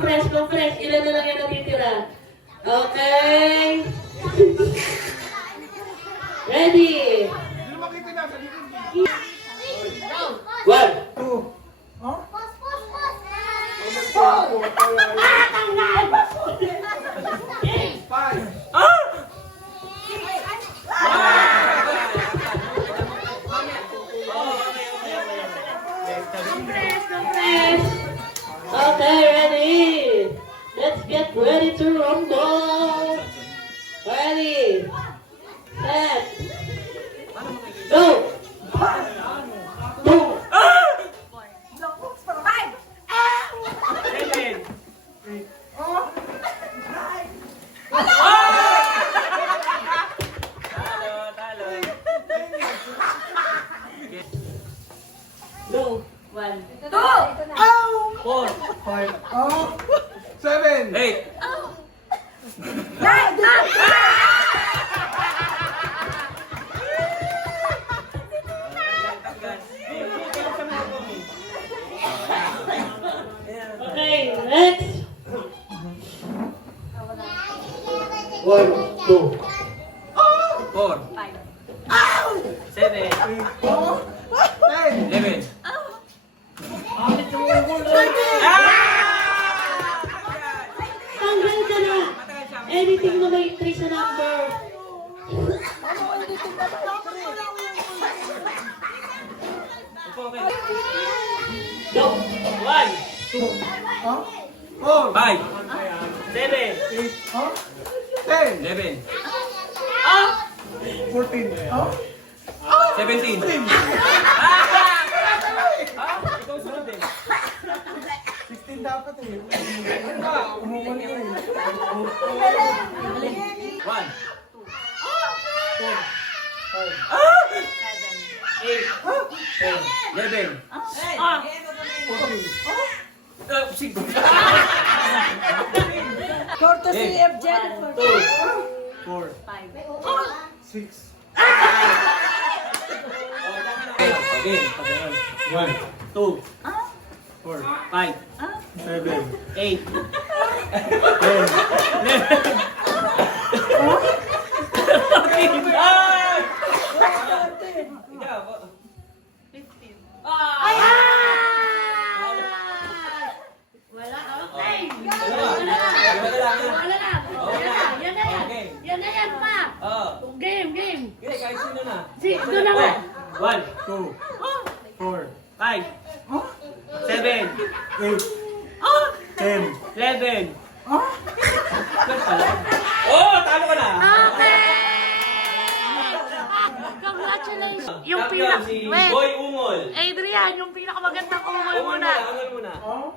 Compress. Ilan na lang yan natitira? Okay. Ready? One. Two. Huh? Five. Compress. Okay, ready? Let's get ready to rumble. Ready? Set. Go. Boom. Go. 1, 2, 4, 5. Oh. 7. 8. Okay, next. 1, 2. 4. 7. 10. 11. Tanggal ka na. Anything na may 3 sa number. Go. 1, 2. Huh? 4. 5. 7. 8. Huh? 10. 11. 14. Huh? 17. Ikaw sunod eh. 16 dapat eh. Umumali ko eh. 1. 5. 11. 14. 6. Courtesy of Jennifer. 4. 6. Okay. 1. 2. 4. 5. 7. 8. Wala, okay. Yan na yan pa. Game. Kahit sino na. Doon na nga. 1. 2. 4. 5. 7. 8. 10. 11. Oh, talo ka na. Okay! Congratulations! Yung Champion si Wait, Boy Ungol. Adrian, yung pinakamagandang umol Ungol muna. muna. Oh?